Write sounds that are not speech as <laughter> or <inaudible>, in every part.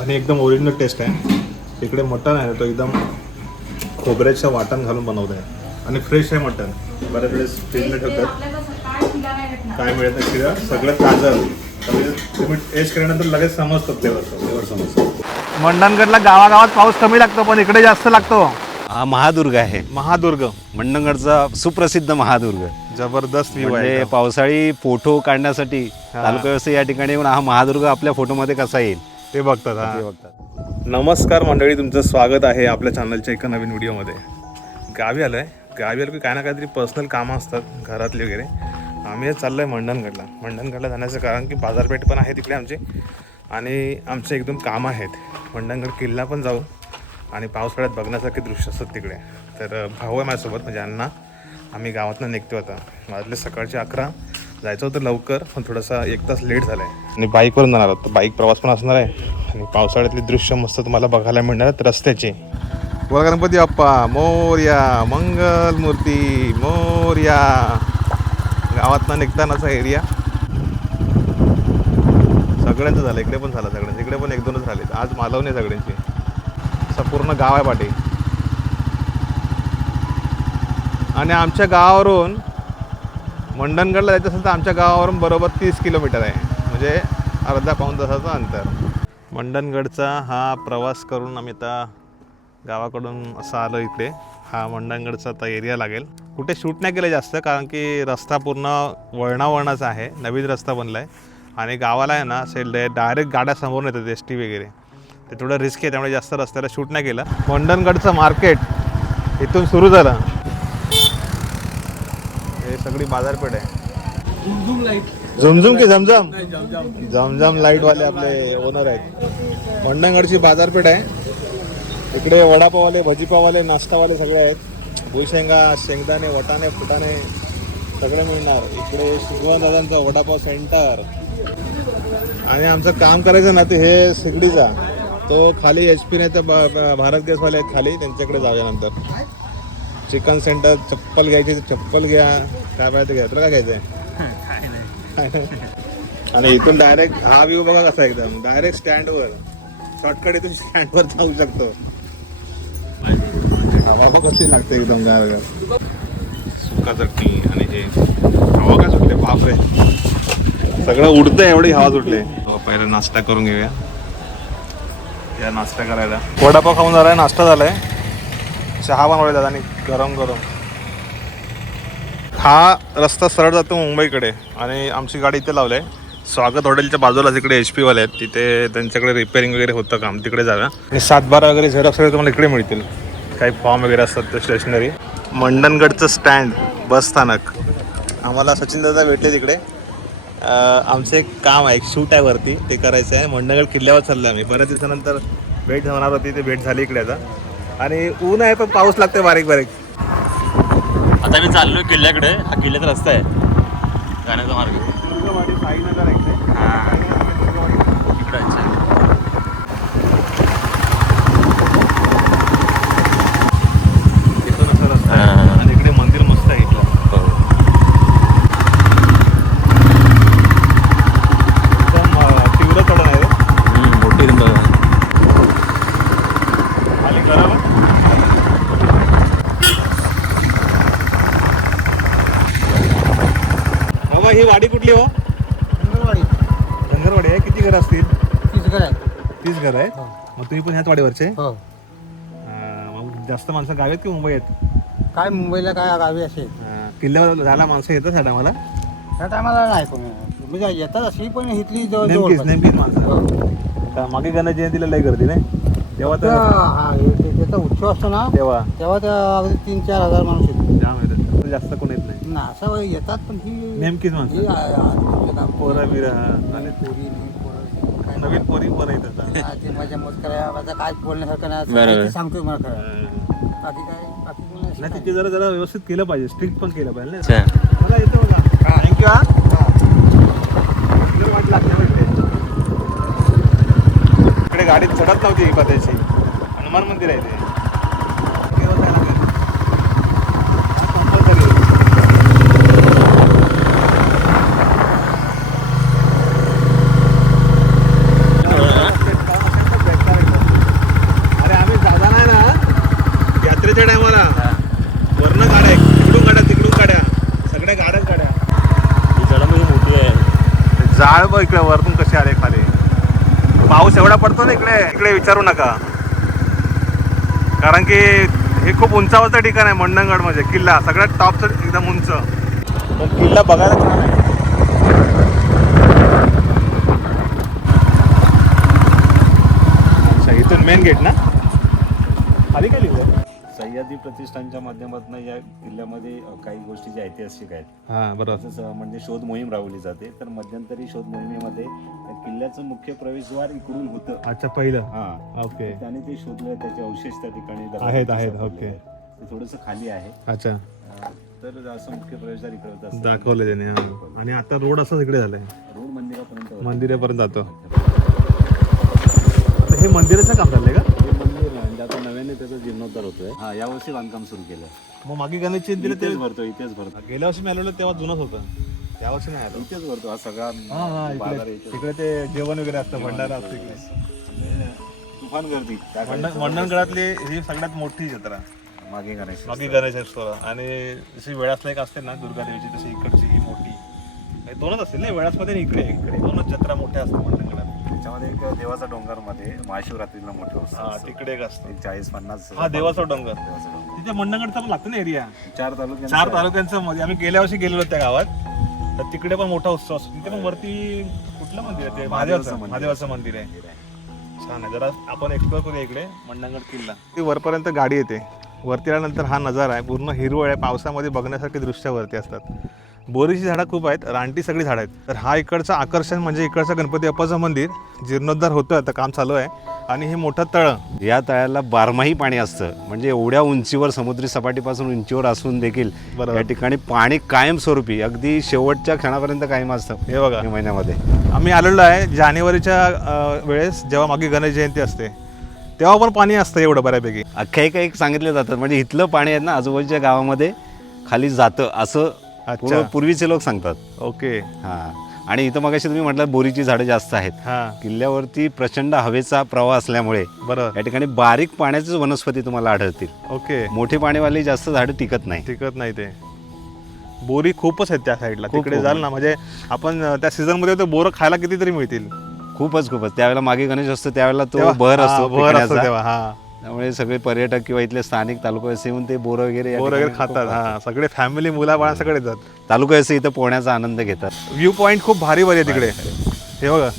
आणि एकदम original taste आहे. इकडे मटण आहे तो एकदम खोबऱ्याच्या वाटण घालून बनवत आहे आणि फ्रेश आहे मटण बऱ्याच वेळेस फ्रीजला ठेवतात काय मिळत नाही शिरा सगळं ताजं. त्यामुळे तुम्ही टेस्ट केल्यानंतर लगेच समजतं फ्लेवर फ्लेवर समजतं मंडणगडला गावागावात पाऊस कमी लागतो पण इकडे जास्त लागतो. हा महादुर्ग आहे. महादुर्ग. मंडणगडचा सुप्रसिद्ध महादुर्ग. जबरदस्त व्ह्यू म्हणजे आहे पावसाळी फोटो काढण्यासाठी तालुका व्यवस्था या ठिकाणी येऊन हा महादुर्ग आपल्या फोटोमध्ये कसा येईल? ते बघतात ते बघतात. नमस्कार मंडळी तुमचं स्वागत आहे आपल्या चॅनलच्या एका नवीन व्हिडिओमध्ये गावी आलो आहे गावी आलो की काय ना काहीतरी पर्सनल कामं असतात घरातली वगैरे. आम्ही आज चाललो आहे मंडणगडला. मंडणगडला जाण्याचं कारण की बाजारपेठ पण आहे तिकडे आमची. आणि आमचे एक दोन कामं आहेत. मंडणगड किल्ला पण जाऊ आणि पावसाळ्यात बघण्यासारखे दृश्य असतात तिकडे. तर भाऊ आहे माझ्यासोबत म्हणजे अण्णा. आम्ही गावातनं निघतो आता. वाजले सकाळचे अकरा. जायचं होतं लवकर पण थोडासा एक तास लेट झाला आहे आणि बाईकवरून जाणार आहोत. बाईक प्रवास पण असणार आहे. आणि पावसाळ्यातली दृश्य मस्त तुम्हाला बघायला मिळणार आहेत रस्त्याचे. बोला गणपती बाप्पा. मोर्या मंगल मूर्ती मोर्या गावातनं निघतानाचा एरिया सगळ्यांचं झालं. इकडे पण झालं सगळ्यांचं. इकडे पण एक दोनच झाले आज मालवणे सगळ्यांचे. असं पूर्ण गाव आहे पाठी. आणि आमच्या गावावरून मंडणगडला जायचं असेल तर आमच्या गावावरून बरोबर तीस किलोमीटर आहे. म्हणजे अर्धा पाऊण तासाचं अंतर. मंडणगडचा हा प्रवास करून आम्ही आता गावाकडून असं आलो इकडे. हा मंडणगडचा आता एरिया लागेल. कुठे शूट नाही केलं जास्त कारण की रस्ता पूर्ण वळणावळणाचा आहे. नवीन रस्ता बनला आहे आणि गावाला आहे ना असे डायरेक्ट गाड्या समोरून येतात एस टी वगैरे. ते थोडं रिस्क आहे त्यामुळे जास्त रस्त्याला शूट नाही केलं. मंडणगडचं मार्केट इथून सुरू झालं. सगळी बाजारपेठ आहे. झुमझुम की झमझम? झमझम लाइट वाले आपले ओनर आहेत. मंडणगडची बाजारपेठ आहे. इकडे वडापाववाले भजीपाववाले नाश्तावाले सगळे आहेत. भुईशेंगा शेंगदाणे वटाणे फुटाणे सगळे मिळणार. इकडे दादांचं वडापाव सेंटर. आणि आमचं काम करायचं ना ते हे सिगडीचा तो खाली एच पी नाही तर भारत गॅसवाले आहेत खाली. त्यांच्याकडे जाऊया नंतर. चिकन सेंटर चप्पल घ्यायची चप्पल घ्या. काय पाहिजे घ्या. तुला काय घ्यायचं आहे <laughs> आणि इथून डायरेक्ट हा व्ह्यू बघा कसा एकदम. डायरेक्ट स्टँडवर शॉर्टकट इथून स्टँडवर जाऊ शकतो. हवा कशी लागते एकदम गार सुका चटणी आणि हे हवा काय सुटले? बापरे. सगळं उडतंय एवढी हवा सुटले. पहिले नाश्ता करून घेऊया. या नाश्ता करायला. वडापाव खाऊन झालाय नाश्ता झालाय. चहा बनवले दादा आणि गरम गरम. हा रस्ता सरळ जातो मुंबईकडे आणि आमची गाडी इथे लावली आहे. स्वागत हॉटेलच्या बाजूला तिकडे एच पीवाले आहेत तिथे त्यांच्याकडे रिपेअरिंग वगैरे होतं काम तिकडे जाव्या आणि सातबारा वगैरे झेरॉक्स वगैरे तुम्हाला इकडे मिळतील. काही फॉर्म वगैरे असतात ते स्टेशनरी मंडणगडचं स्टँड बस स्थानक. आम्हाला सचिन दादा भेटले तिकडे. आमचं एक काम आहे एक शूट आहे वरती ते करायचं आहे. मंडणगड किल्ल्यावर चाललं आम्ही. बऱ्याच दिवसानंतर भेट होणार होती ते भेट झाली इकडे आता. आणि ऊन आहे पण पाऊस लागतोय बारीक बारीक. आता मी चाललोय किल्ल्याकडे. हा किल्ल्याचा रस्ता आहे. जाण्याचा मार्ग. इकडे अच्छा इथून असं रस्ता आहे. आणि इकडे मंदिर मस्त आहे इथलं एकदम अं, तीव्र चढण आहे रे. मोठी रुंद खाली गरम आहे. बाबा ही वाडी कुठली हो धनगरवाडी आहे किती घर असतील तीस घर आहेत. मग तुम्ही पण ह्याच वाडीवरचे? हो. अं, मग जास्त माणसं गावी आहेत की मुंबई आहेत? काय मुंबईला काय गावी असेल अं, किल्ल्यावर झाला माणसं येतात साडा मला त्या टायमाला नाही कोणी. म्हणजे येतात अशी पण इथली जवळ नेमकीच माणसं. हो. मागे गणेश जयंतीला लय गर्दी नाही? तेव्हा तर हा, हे- त्याचा उत्सव असतो ना. तेव्हा. तेव्हा त्या अगदी तीन चार हजार माणूस येतात. जाम येतात जास्त कोण येत नाही. ना असं येतात पण ही नेमकीच माणसं. ही आहे, आहे, आहे, पोरं बिरं हा. आणि पोरी नवीन पोरी पण येतात आता. ते मजा मस्त करा काय बोलण्यासारखं नाही बरोबर. सांगतोय मला खरं अं, बाकी काय बाकी कोणी असं नाही. तिथे जरा जरा व्यवस्थित केलं पाहिजे स्ट्रिक्ट पण केलं पाहिजे अच्छा. मला येतं बघा थँक्यू हा वाट लागते वाटते. इकडे गाडीत चढत नव्हती पत्याची हनुमान मंदिर आहे ते केव्हा जायला लागेल? हा, compulsory आहे. पाऊस एवढा पडतो ना इकडे इकडे विचारू नका. कारण की हे खूप उंचावरचं ठिकाण आहे मंडणगड म्हणजे किल्ला सगळ्यात टॉपचं एकदम उंच. पण किल्ला बघायला छान आहे. अच्छा इथून मेन गेट ना? आधी काय सह्याद्री प्रतिष्ठानच्या माध्यमातून या किल्ल्यामध्ये काही गोष्टी ज्या ऐतिहासिक आहेत. हां बरोबर. म्हणजे शोध मोहीम राबवली जाते. तर मध्यंतरी शोध मोहिमेमध्ये त्या किल्ल्याचं मुख्य प्रवेशद्वार इकडून होतं. अच्छा पहिलं. हा. ओके. त्याने ते शोधलं त्याचे अवशेष त्या ठिकाणी दरवाजात आहेत, आहेत, ओके. ते थोडंसं खाली आहे. अच्छा. अ, तर असं मुख्य प्रवेशद्वार इकडे होतं असं दाखवलं त्याने हां. आणि आता रोड असंच इकडे झालंय. रोड मंदिरापर्यंत होतं. मंदिरापर्यंत जातो. आता हे मंदिराचं काम चाललंय का? म्हणजे आता नव्याने त्याचा जीर्णोद्धार होतोय. हा यावर्षी बांधकाम सुरू केलं मग मागे गणेश जयंतीला ते इथेच भरतो इथेच भरतो गेल्या वर्षी मी आलेलो तेव्हा जुनच होतं. त्या वर्षी नाही आलो. इथेच भरतो हा सगळा हा हा बाजार इकडे. तिकडे ते जेवण वगैरे असतं भंडारा असतं इकडे. तुफान गर्दी. त्या मंडण मंडणगडातली ही सगळ्यात मोठी जत्रा. मागे गणेश मागे गणेश असतो आणि जशी वेळासला एक असते ना दुर्गा देवीची तशी इकडची ही मोठी. हे दोनच असतील ना वेळासमध्ये आणि इकडे इकडे. दोनच जत्रा मोठ्या असतात त्याच्यामध्ये एक देवाचा डोंगरमध्ये महाशिवरात्रीला मोठे उत्सव हा. तिकडे एक असतो. एक चाळीस पन्नास हा देवाचा डोंगर. देवाचा डोंगर. तिथे मंडणगडचा पण लागतो ना एरिया चार तालुक्यात चार तालुक्यांचं मध्ये. आम्ही गेल्या वर्षी गेलेलो त्या गावात. तर तिकडे पण मोठा उत्सव असतो. तिथे पण वरती कुठलं मंदिर आहे ते? महादेवाचं महादेवाचं मंदिर आहे. छान आहे. जरा आपण एक्सप्लोर करूया इकडे मंडणगड किल्ला. ती वरपर्यंत गाडी येते. वरती आल्यानंतर हा नजारा आहे. पूर्ण हिरवळ आहे. पावसामध्ये बघण्यासारखी दृश्य वरती असतात. बोरीची झाडं खूप आहेत रानटी सगळी झाडं आहेत. तर हा इकडचं आकर्षण म्हणजे इकडचं गणपती बाप्पाचं मंदिर जीर्णोद्धार होतोय आता काम चालू आहे. आणि हे मोठं तळं. या तळ्याला बारमाही पाणी असतं. म्हणजे एवढ्या उंचीवर समुद्री सपाटीपासून उंचीवर असून देखील. या ठिकाणी पाणी कायमस्वरूपी अगदी शेवटच्या क्षणापर्यंत कायम असतं. हे बघा. महिन्यामध्ये. आम्ही आलेलो आहे जानेवारीच्या वेळेस जेव्हा मागे गणेश जयंती असते तेव्हा पण पाणी असतं एवढं बऱ्यापैकी. आख्यायिका एक सांगितले जातात म्हणजे इथलं पाणी आहे ना आजूबाजूच्या गावामध्ये खाली जातं. असं अच्छा. पूर्वीचे लोक सांगतात. ओके. हां. आणि इथं मगाशी तुम्ही म्हटलं बोरीची झाडं जास्त आहेत. हा. किल्ल्यावरती प्रचंड हवेचा प्रवाह असल्यामुळे बरोबर या ठिकाणी बारीक पाण्याचीच वनस्पती तुम्हाला आढळतील. ओके. मोठी पाणीवाली जास्त झाडं टिकत नाही. टिकत नाही ते. बोरी खूपच आहेत त्या साईडला. खूप, तिकडे खूप. जाल ना म्हणजे आपण अं, त्या सीझनमध्ये बोरं खायला कितीतरी मिळतील. खूपच खूपच. त्यावेळेला मागे गणेश असतो त्यावेळेला तो तेव्हा- बहर हा, असतो बहर असतो पिकण्याचा. तेव्हा हा. त्यामुळे सगळे पर्यटक किंवा इथले स्थानिक तालुकावासी येऊन ते बोर वगैरे या बोर वगैरे ठिकाणी खातात हा. सगळे फॅमिली मुला बाळा सगळे येतात. खूप- तालुकावासी इथं पोहण्याचा आनंद घेतात. व्ह्यू पॉइंट खूप भारी भारी आहे तिकडे. हे बघा.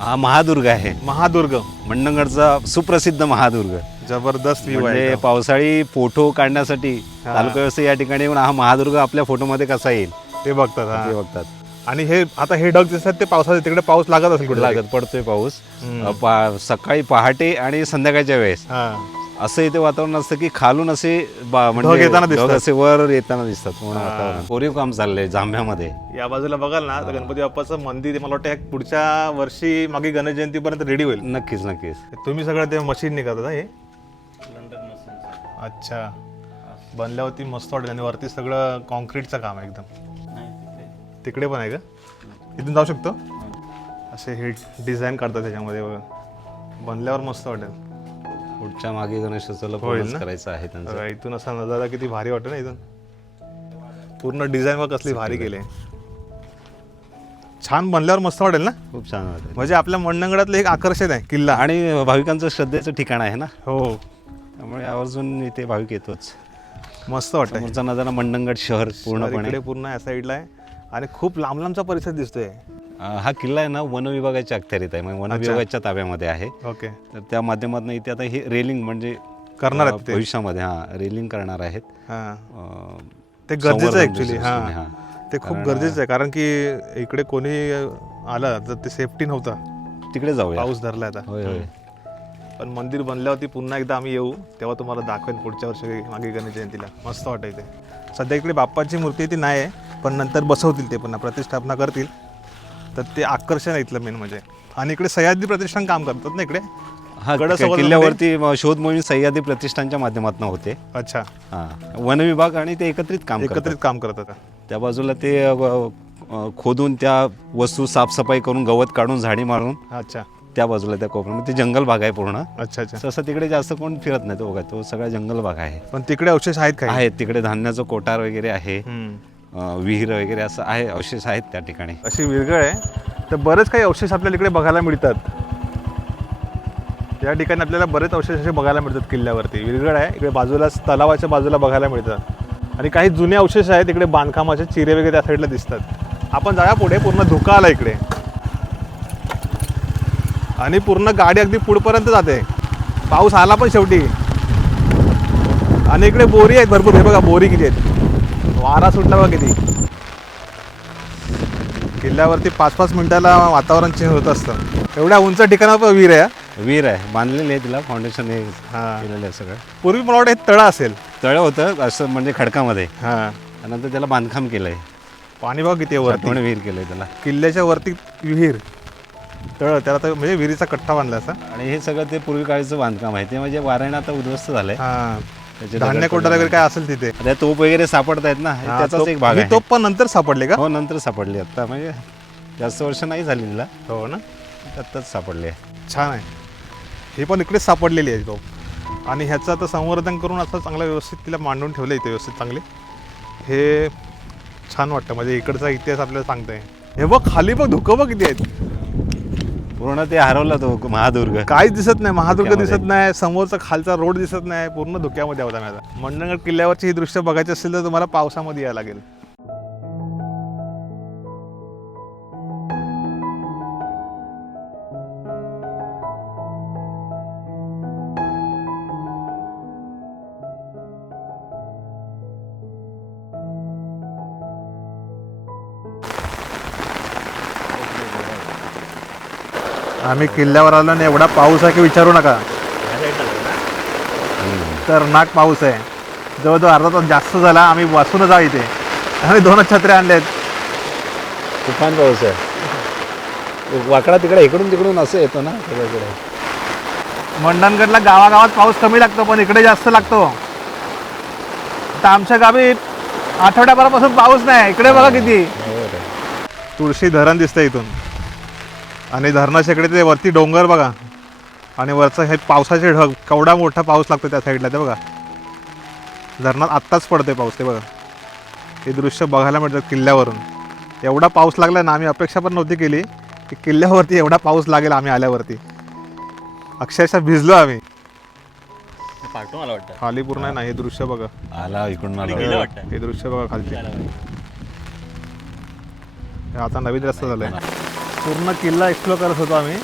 हा महादुर्ग आहे. महादुर्ग. मंडणगडचा सुप्रसिद्ध महादुर्ग. जबरदस्त व्ह्यू म्हणजे आहे पावसाळी फोटो काढण्यासाठी. तालुकावासी या ठिकाणी येऊन हा महादुर्ग आपल्या फोटोमध्ये कसा येईल? ते बघतात ते बघतात. आणि हे आता हे डग दिसतात ते पावसाचे तिकडे पाऊस लागत असेल कुठे लागत पडतोय पाऊस. हम्म. अ, पा- सकाळी पहाटे आणि संध्याकाळच्या वेळेस. हा. असं इथे वातावरण असतं की खालून असे बा- ढग म्हणजे येताना ढग दिसतात. असे वर येताना दिसतात हा. वातावरण. कोरीव काम चाललंय जांभ्यामध्ये. या बाजूला बघाल ना तर गणपती बाप्पाचं मंदिर मला वाटतं ह्या पुढच्या वर्षी मागे गणेश जयंतीपर्यंत रेडी होईल. नक्कीच नक्कीच. तुम्ही सगळं ते मशीन करता हे? अच्छा. बनल्यावरती मस्त वाटेल आणि वरती सगळं कॉन्क्रीटचं काम आहे एकदम. तिकडे पण आहे का? इथून जाऊ शकतो? असे हे डिझाईन काढतात त्याच्यामध्ये बघा. बनल्यावर मस्त वाटेल. पुढच्या मागे गणेशोत्सवाला होईल ना? करायचं आहे त्यांचं. बघा, इथून असा नजारा किती भारी वाटत ना इथून. पूर्ण डिझाईन बघ कसली भारी केली छान बनल्यावर मस्त वाटेल ना? खूप छान वाटतं म्हणजे आपल्या मंडणगडातलं एक आकर्षण आहे किल्ला. आणि भाविकांचं श्रद्धेचं ठिकाण आहे ना? हो. त्यामुळे आवर्जून इथे भाविक येतोच. मस्त समोरचा नजारा मंडणगड शहर शहर पूर्णपणे. इकडे पूर्ण या साईडला आहे. आणि खूप लांब लांबचा परिसर दिसतोय. अं, हा किल्ला आहे ना वन विभागाच्या अखत्यारीत आहे. म्हणजे वन विभागाच्या ताब्यामध्ये आहे. ओके. तर त्या माध्यमातून इथे आता हे रेलिंग म्हणजे करणार आहेत अं, ते. भविष्यामध्ये हा रेलिंग करणार आहेत. हा. अं, ते गरजेचं आहे संवर्धन ऍक्च्युली हा. ते खूप गरजेचं आहे कारण की इकडे कोणी आलं तर ते सेफ्टी नव्हता. तिकडे जाऊया. पाऊस धरला आता. होय होय. पण मंदिर बनल्यावरती पुन्हा एकदा आम्ही येऊ तेव्हा तुम्हाला दाखवेन पुढच्या वर्षी मागे गणेश जयंतीला. मस्त वाटायचं सध्या इकडे बाप्पाची मूर्ती ती नाही आहे पण नंतर बसवतील ते पुन्हा प्रतिष्ठापना करतील. तर ते आकर्षण आहे इथलं मेन म्हणजे. आणि इकडे सह्याद्री प्रतिष्ठान काम करतात ना इकडे? हा गड किल्ल्यावरती म- शोध मोहीम सह्याद्री प्रतिष्ठानच्या माध्यमातून होते. अच्छा. हा. वन विभाग आणि ते एकत्रित काम करतात. एकत्रित काम करत आता. त्या बाजूला ते अ, अ, खोदून त्या वस्तू साफसफाई करून गवत काढून झाडी मारून अच्छा. त्या बाजूला त्या कोपऱ्यामध्ये. ते जंगल भाग आहे पूर्ण. अच्छा अच्छा. तसं तिकडे जास्त कोण फिरत नाही तो बघा तो सगळा जंगल भाग आहे. पण तिकडे अवशेष आहेत काय आहेत. तिकडे धान्याचं कोटार वगैरे आहे. हम्म. विहीर वगैरे असं आहे अवशेष आहेत त्या ठिकाणी. अशी विरगळ आहे. तर बरेच काही अवशेष आपल्याला इकडे बघायला मिळतात. या ठिकाणी आपल्याला बरेच अवशेष असे बघायला मिळतात किल्ल्यावरती. विरगळ आहे. इकडे बाजूला तलावाच्या बाजूला बघायला मिळतात. आणि काही जुने अवशेष आहेत इकडे बांधकामाचे चिरे वगैरे त्या साईडला दिसतात. आपण जाऊया पुढे. पूर्ण धुका आला इकडे. आणि पूर्ण गाडी अगदी पुढपर्यंत जाते. पाऊस आला पण शेवटी. आणि इकडे बोरी आहेत भरपूर. हे बघा बोरी किती आहेत. वारा सुटला बघा किती. किल्ल्यावरती पाच पाच मिनिटाला वातावरण चेंज होत असतं. एवढ्या उंच ठिकाणावर विहीर आहे. विहीर आहे. बांधलेली आहे तिला फाउंडेशन हे हा. केलेलं आहे सगळं. पूर्वी मला वाटतं हे तळं असेल. तळं होतं असं म्हणजे खडकामध्ये. हां. नंतर त्याला बांधकाम केलं आहे पाणी बघा किती आहे वरती. विहीर केलं आहे त्याला. किल्ल्याच्या वरती विहीर. तळ त्याला तर म्हणजे विहिरीचा कट्टा बांधला असा. आणि हे सगळं ते पूर्वी काळीचं बांधकाम आहे. ते म्हणजे वाऱ्यानं आता उद्ध्वस्त झालंय. हा. त्याचे धान्य कोटा वगैरे काय असेल तिथे? तोप वगैरे सापडत आहेत ना हे त्याचाच तोप- एक भाग ही आहे. तोप पण नंतर सापडली का? हो नंतर सापडली आता म्हणजे जास्त वर्ष नाही झाली तिला हो ना? आत्ताच सापडली. छान आहे. हे पण इकडेच सापडलेली आहे तोप. आणि ह्याचं आता संवर्धन करून असं चांगलं व्यवस्थित तिला मांडून ठेवलं इथे व्यवस्थित चांगले. हे छान वाटतं म्हणजे इकडचा इतिहास आपल्याला सांगताय. हे बघ खाली बघ धुकं बघ किती आहेत. पूर्ण ते हरवलं तो महादुर्ग. काहीच दिसत नाही महादुर्ग धुक्यामध्ये. दिसत नाही समोरचा खालचा रोड दिसत नाही पूर्ण धुक्यामध्ये होता माझा. मंडणगड किल्ल्यावरची ही दृश्य बघायची असेल तर तुम्हाला पावसामध्ये यायला लागेल. आम्ही किल्ल्यावर आलो आणि एवढा पाऊस आहे की विचारू नका. तर नाक पाऊस आहे. जवळजवळ अर्धा तास जास्त झाला आम्ही बसूनच आहो इथे. आम्ही दोनच छत्र्या आणल्यात तुफान पाऊस आहे. वाकडा तिकडे इकडून तिकडून असं येतो ना सगळीकडे. मंडणगडला गावागावात पाऊस कमी लागतो पण इकडे जास्त लागतो. आता आमच्या गावी आठवड्याभरापासून पाऊस नाही. इकडे बघा किती. तुळशी धरण दिसतंय इथून. आणि धरणाच्या इकडे ते वरती डोंगर बघा. आणि वरचं हे पावसाचे ढग केवढा मोठा पाऊस लागतो त्या साईडला ते बघा. धरणात आत्ताच पडते पाऊस ते बघा. हे दृश्य बघायला मिळतं किल्ल्यावरून. एवढा पाऊस लागला ना आम्ही अपेक्षा पण नव्हती केली की किल्ल्यावरती एवढा पाऊस लागेल आम्ही आल्यावरती. अक्षरशः भिजलो आम्ही. पाठवून वाटतं. खाली पूर्ण आहे ना हे दृश्य बघा. आला इकडून गेलं वाटतं. हे दृश्य बघा खालचे. हे आता नवीन रस्ता झालाय. पूर्ण किल्ला एक्सप्लोर करत होतो आम्ही.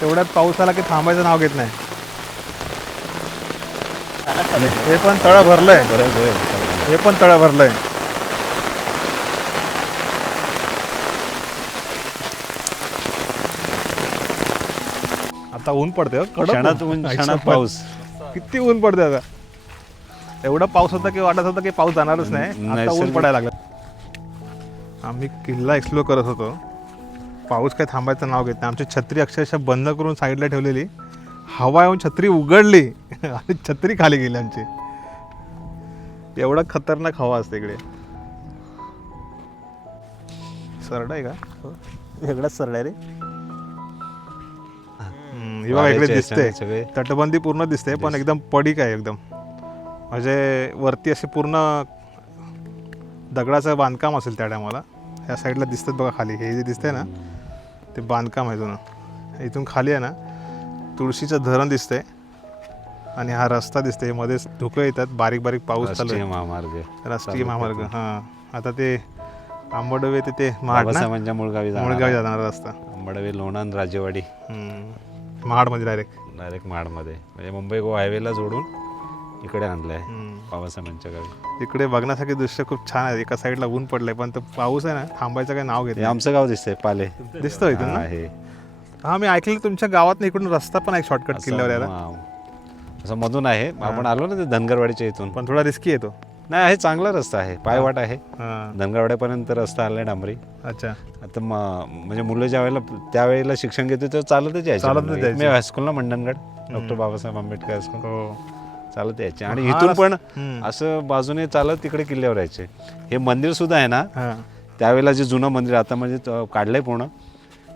तेवढ्यात पाऊस आला की थांबायचं नाव घेत नाही. हे पण तळ भरलंय. हे पण तळ भरलंय. आता ऊन पडते क्षणात ऊन क्षणात पाऊस. किती ऊन पडते आता. एवढा पाऊस होता की वाटत होता की पाऊस जाणारच नाही. आता ऊन पडायला लागलं. आम्ही किल्ला एक्सप्लोर करत होतो. पाऊस काय थांबायचं नाव घेत नाही. आमची छत्री अक्षरशः बंद करून साईडला ठेवलेली. हवा येऊन छत्री उघडली. आणि छत्री खाली गेली आमची. एवढा खतरनाक हवा असते इकडे. सरड आहे का? वेगळाच सरड आहे रे. हे बघा इकडे दिसते तटबंदी पूर्ण दिसते पण एकदम पडीक आहे एकदम. म्हणजे वरती असे पूर्ण दगडाचं बांधकाम असेल त्या टायमाला ह्या साईडला दिसतात बघा खाली. हे जे दिसतंय ना ते बांधकाम आहे जुनं. इथून खाली आहे ना तुळशीचं धरण दिसतंय आणि हा रस्ता दिसतोय. मध्येच धुकं येतात बारीक बारीक पाऊस चालू आहे महामार्ग. राष्ट्रीय महामार्ग हां. आता ते आंबडवे ते ते महाड ना? बाबासाहेबांच्या मुळगावी मुळगावी जाणार जाणार रस्ता. अंबडवे लोणंद राजेवाडी. हम्म. महाडमध्ये डायरेक्ट डायरेक्ट महाडमध्ये. म्हणजे मुंबई गोवा हायवेला जोडून इकडे आणलं आहे बाबासाहेबांच्या गावी. इकडे बघण्यासाठी दृश्य खूप छान आहे एका साईडला ऊन पडलंय पण तो पाऊस आहे ना थांबायचं काही नाव घेत हे आमचं गाव दिसतंय पाले. दिसतोय इथून हा, ना? हे हा मी ऐकलं तुमच्या गावात इकडून रस्ता पण आहे शॉर्टकट किल्ल्यावर यायला. असं मधून आहे. आपण आलो ना ते धनगरवाडीच्या इथून. पण थोडा रिस्की येतो नाही आहे चांगला रस्ता आहे. पायवाट आहे. धनगरवाड्यापर्यंत रस्ता आलाय डांबरी. अच्छा. आता म- म्हणजे मुलं ज्या वेळेला त्यावेळेला शिक्षण घेते तेव्हा चालतच यायचे चालतच मुलं. यायचे. मी हायस्कूलला Mandangad doctor Babasaheb Ambedkar high school हो. चालत यायचे. आणि इथून पण. असं बाजूने चालत तिकडे किल्ल्यावर यायचे. हे मंदिर सुद्धा आहे ना त्यावेळेला जे जुनं मंदिर आता म्हणजे काढलंय पूर्ण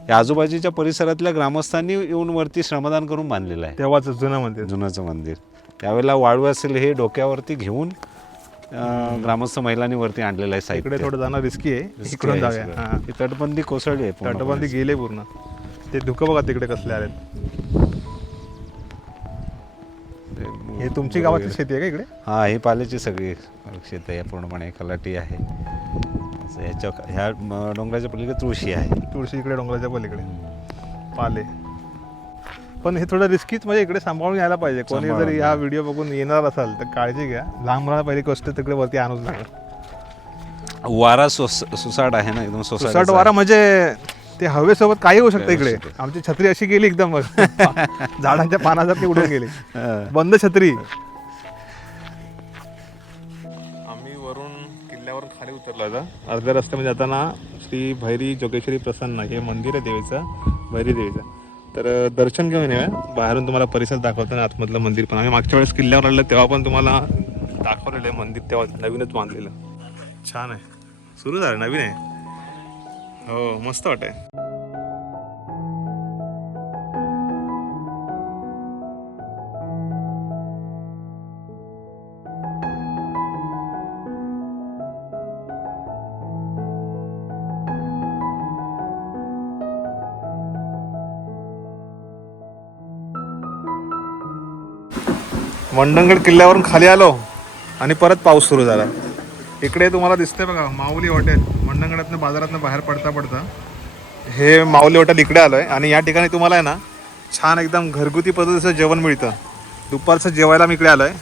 या आजूबाजूच्या परिसरातल्या ग्रामस्थांनी येऊन वरती श्रमदान करून बांधलेलं आहे. तेव्हाच जुनं म्हणते जुनंचं मंदिर. त्यावेळेला वाळू असेल हे डोक्यावरती घेऊन ग्रामस्थ महिलांनी वरती आणलेलं आहे साहित्य. थोडं जाणं रिस्की आहे. इकडून जाऊया. तटबंदी कोसळली आहे. तटबंदी गेले पूर्ण. ते धुकं बघा तिकडे कसले आले हे तुमची गावाची शेती आहे का इकडे? हा ही पाल्याची सगळी शेत आहे पूर्णपणे कलाटी आहे. असं याच्या ह्या म, डोंगराच्या पलीकडे तुळशी आहे. तुळशी इकडे डोंगराच्या पलीकडे. पाले. पण हे थोडं रिस्कीच म्हणजे इकडे सांभाळून यायला पाहिजे. कोणी जर सांभाळून या व्हिडिओ बघून येणार असाल तर काळजी घ्या. लहान मुलांना पहिली गोष्ट तिकडे वरती आणूच नका. वारा सोस सुसाट आहे ना एकदम सुसाट सोसाट वारा म्हणजे ते हवेसोबत काही होऊ शकतं इकडे. आमची छत्री अशी गेली एकदम <laughs> झाडांच्या पानासारखी उडून गेली. बंद छत्री. आम्ही वरून किल्ल्यावर खाली उतरलो आता. अर्ध्या रस्त्यामध्ये जाताना श्री भैरी जोगेश्वरी प्रसन्न हे मंदिर आहे देवीचं भैरी देवीचं. तर दर्शन घेऊन येऊया. बाहेरून तुम्हाला परिसर दाखवतो ना आतमधलं मंदिर पण. आम्ही मागच्या वेळेस किल्ल्यावर आलं तेव्हा पण तुम्हाला दाखवलेलं आहे मंदिर तेव्हा नवीनच बांधलेलं. छान आहे. सुरू झालं नवीन आहे. हो मस्त वाटतंय. मंडणगड किल्ल्यावरून खाली आलो आणि परत पाऊस सुरू झाला. इकडे तुम्हाला दिसतंय बघा माऊली हॉटेल. मंडंगडातनं बाजारातनं बाहेर पडता पडता. हे माऊली हॉटेल इकडे आलं आहे आणि या ठिकाणी तुम्हाला आहे ना छान एकदम घरगुती पद्धतीचं जेवण मिळतं. दुपारचं जेवायला मी इकडे आलो आहे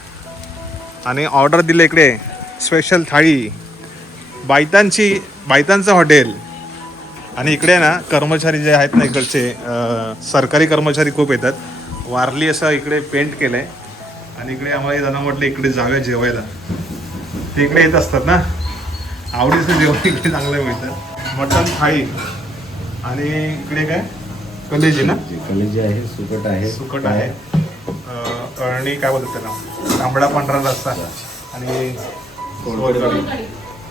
आणि ऑर्डर दिलं इकडे स्पेशल थाळी. बायतांची बायतांचं हॉटेल. आणि इकडे ना कर्मचारी जे आहेत ना इकडचे सरकारी कर्मचारी खूप येतात. वारली असं इकडे पेंट केलं आहे आणि इकडे आम्हाला जणं म्हटलं इकडे जाऊया जेवायला. ते इकडे येत असतात ना. आवडीचं जेवण इकडे चांगलं मिळतं. मटण थाळी. आणि इकडे काय? कलेजी ना? कलेजी. आहे सुकट आहे. सुकट आहे. अळणी काय बोलतात त्याला? तांबडा पांढरा रस्सा. आणि.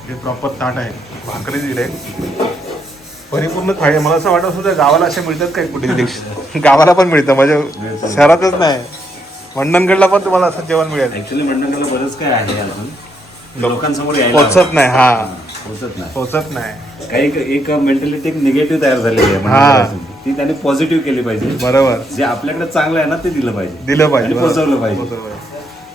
हे प्रॉपर ताट आहे. भाकरी दिले. परिपूर्ण थाळी. मला असं वाटत होतं गावाला असे मिळतात काय कुठे? <laughs> गावाला पण मिळतं. म्हणजे शहरातच नाही. मंडणगडला पण तुम्हाला असं जेवण मिळेल. ऍक्च्युली मंडळाला बरंच काय आहे अजून. लोकांसमोर यायला पोचत नाही हा. पोचत नाही. पोचत नाही. काही एक मेंटॅलिटी एक निगेटिव्ह तयार झालेली आहे मंडळापासून. ती त्यांनी पॉझिटिव्ह केली पाहिजे. बरोबर. जे आपल्याकडे चांगलं आहे ना ते दिलं पाहिजे. दिलं पाहिजे आणि पोचवलं बरोबर. पाहिजे. पोचवलं पाहिजे.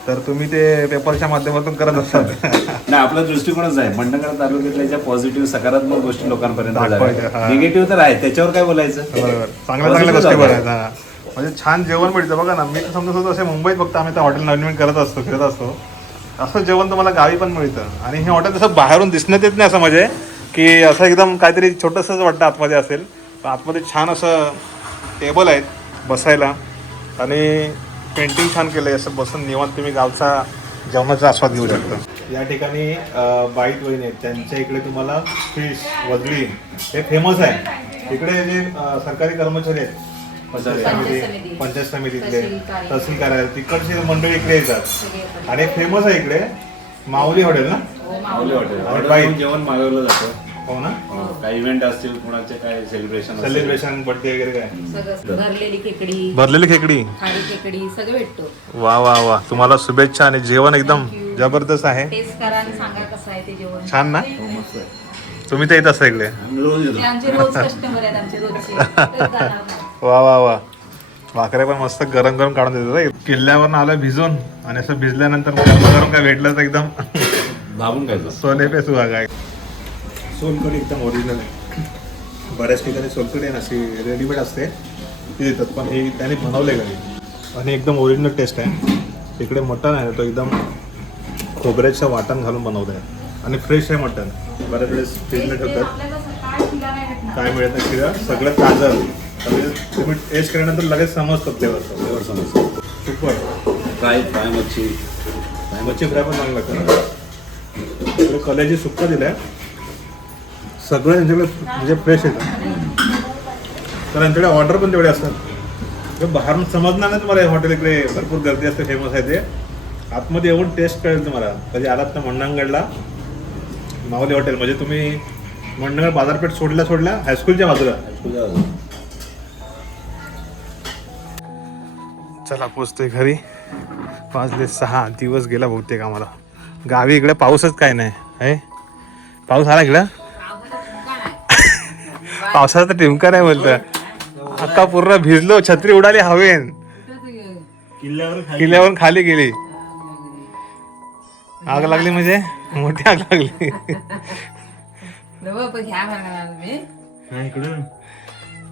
तर तुम्ही ते पेपरच्या माध्यमातून करत असतात. <laughs> नाही आपला दृष्टिकोनच आहे. मंडणगड तालुक्यातल्या ज्या पॉझिटिव्ह सकारात्मक गोष्टी लोकांपर्यंत हा. निगेटिव्ह तर आहे त्याच्यावर काय बोलायचं? बरोबर. चांगल्या चांगल्या गोष्टी बघायच्या हा. म्हणजे छान जेवण मिळतं बघा ना मी तर समजत होतो असे मुंबईत फक्त आम्ही त्या हॉटेल नवीन करत असतो फिरत असतो. असं जेवण तुम्हाला गावी पण मिळतं. आणि हे हॉटेल तसं बाहेरून दिसण्यात येत नाही असं म्हणजे की असं एकदम काहीतरी छोटंसंच वाटतं आतमध्ये असेल. तर आतमध्ये छान असं टेबल आहेत बसायला. आणि पेंटिंग छान केलं आहे असं बसून निवांत तुम्ही गावचा जेवणाचा आस्वाद घेऊ शकता. या ठिकाणी अं, बाईत वहिनी आहेत. त्यांच्या इकडे तुम्हाला फिश वजळी हे फेमस आहे. इकडे जे सरकारी कर्मचारी आहेत पंचायत समिती. पंचायत समितीतले तहसील कार्यालय. तिकडचे मंडळी इकडे येतात. आणि फेमस आहे इकडे. माऊली हॉटेल ना? आणि बाई. जेवण मागवलं जातं. हो ना? काही इव्हेंट असतील कुणाचे काय सेलिब्रेशन सेलिब्रेशन बर्थडे वगैरे काय? भरलेली खेकडी. भरलेली खेकडी? खेकडी सगळं भेटतो. वा वा वा. तुम्हाला शुभेच्छा आणि जेवण एकदम जबरदस्त आहे. टेस्ट करा आणि सांगा कसं आहे ते जेवण. छान ना? तुम्ही तर येत असता इकडे. रोज कस्टमर आहेत आमचे रोजचे. <laughs> वा वा वा. भाकऱ्या पण मस्त गरम गरम काढून देतात किल्ल्यावर आलं भिजून आणि असं भिजल्यानंतर मग गरम गरम काय भेटलं तर एकदम. दाबून काय सोने पे सुहागा आहे. सोलकढी एकदम ओरिजिनल आहे. बऱ्याच ठिकाणी सोलकढी आहे ना अशी रेडीमेड असते. ती देतात पण हे त्याने बनवले घरी. आणि एकदम ओरिजिनल टेस्ट आहे. इकडे मटण आहे तो एकदम खोबऱ्याचं वाटण घालून बनवलं आहे. आणि फ्रेश आहे मटण. बऱ्याच वेळेस फ्रीजला ठेवतात. काय. काय मिळत नाही सगळं ताजं. तुम्ही टेस्ट केल्यानंतर लगेच समजतं फ्लेवर फ्लेवर समजतो. सुपर फ्राय फ्राय मच्छी. मच्छी फ्राय पण चांगलं लागतं. कल्याची सुक्का दिलाय. सगळं त्यांच्याकडे म्हणजे फ्रेश येतं तर त्यांच्याकडे ऑर्डर पण तेवढे असतात. हे बाहेरून समजणार नाही तुम्हाला हॉटेल इकडे. भरपूर गर्दी असते फेमस आहे ते. आतमध्ये येऊन टेस्ट कळेल तुम्हाला. कधी आलात ना मंडणगडला. माऊली हॉटेल म्हणजे तुम्ही मंडणगड बाजारपेठ सोडल्या सोडल्या हायस्कूलच्या बाजूला. चला पोचतोय घरी. वाजले सहा. दिवस गेला बहुतेक आम्हाला. गावी इकडे पाऊसच काय नाही. आहे पाऊस आला इकडं? पावसाचा टिमका नाही बोलत. अक्का पूर्ण भिजलो छत्री उडाली हवेन. किल्ल्यावर किल्ल्यावरून खाली गेली. आग लागली म्हणजे? मोठी आग लागली.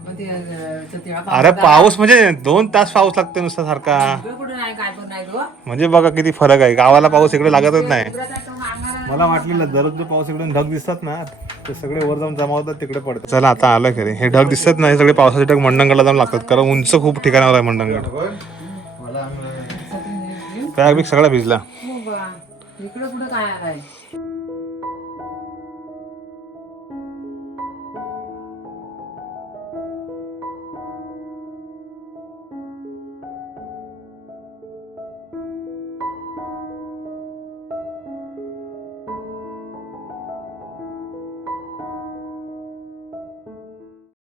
मग ते, अं, तो तेव्हा अरे पाऊस म्हणजे दोन तास पाऊस लागतो नुसता सारखा. इकडं कुठं नाही काय पण नाही तो म्हणजे बघा किती फरक आहे. गावाला पाऊस इकडे लागतच नाही. मला वाटलेलं दररोज जो पाऊस इकडून ढग दिसतात ना ते सगळे वर जाऊन जमा होतात तिकडे पडतात. चला आता आलं खरे हे ढग दिसतात ना हे सगळे पावसाचे ढग मंडणगडला जाऊन लागतात. कारण उंच खूप ठिकाणावर आहे मंडणगड बॅग बिग सगळा भिजला. हो इकडं कुठं काय आलाय?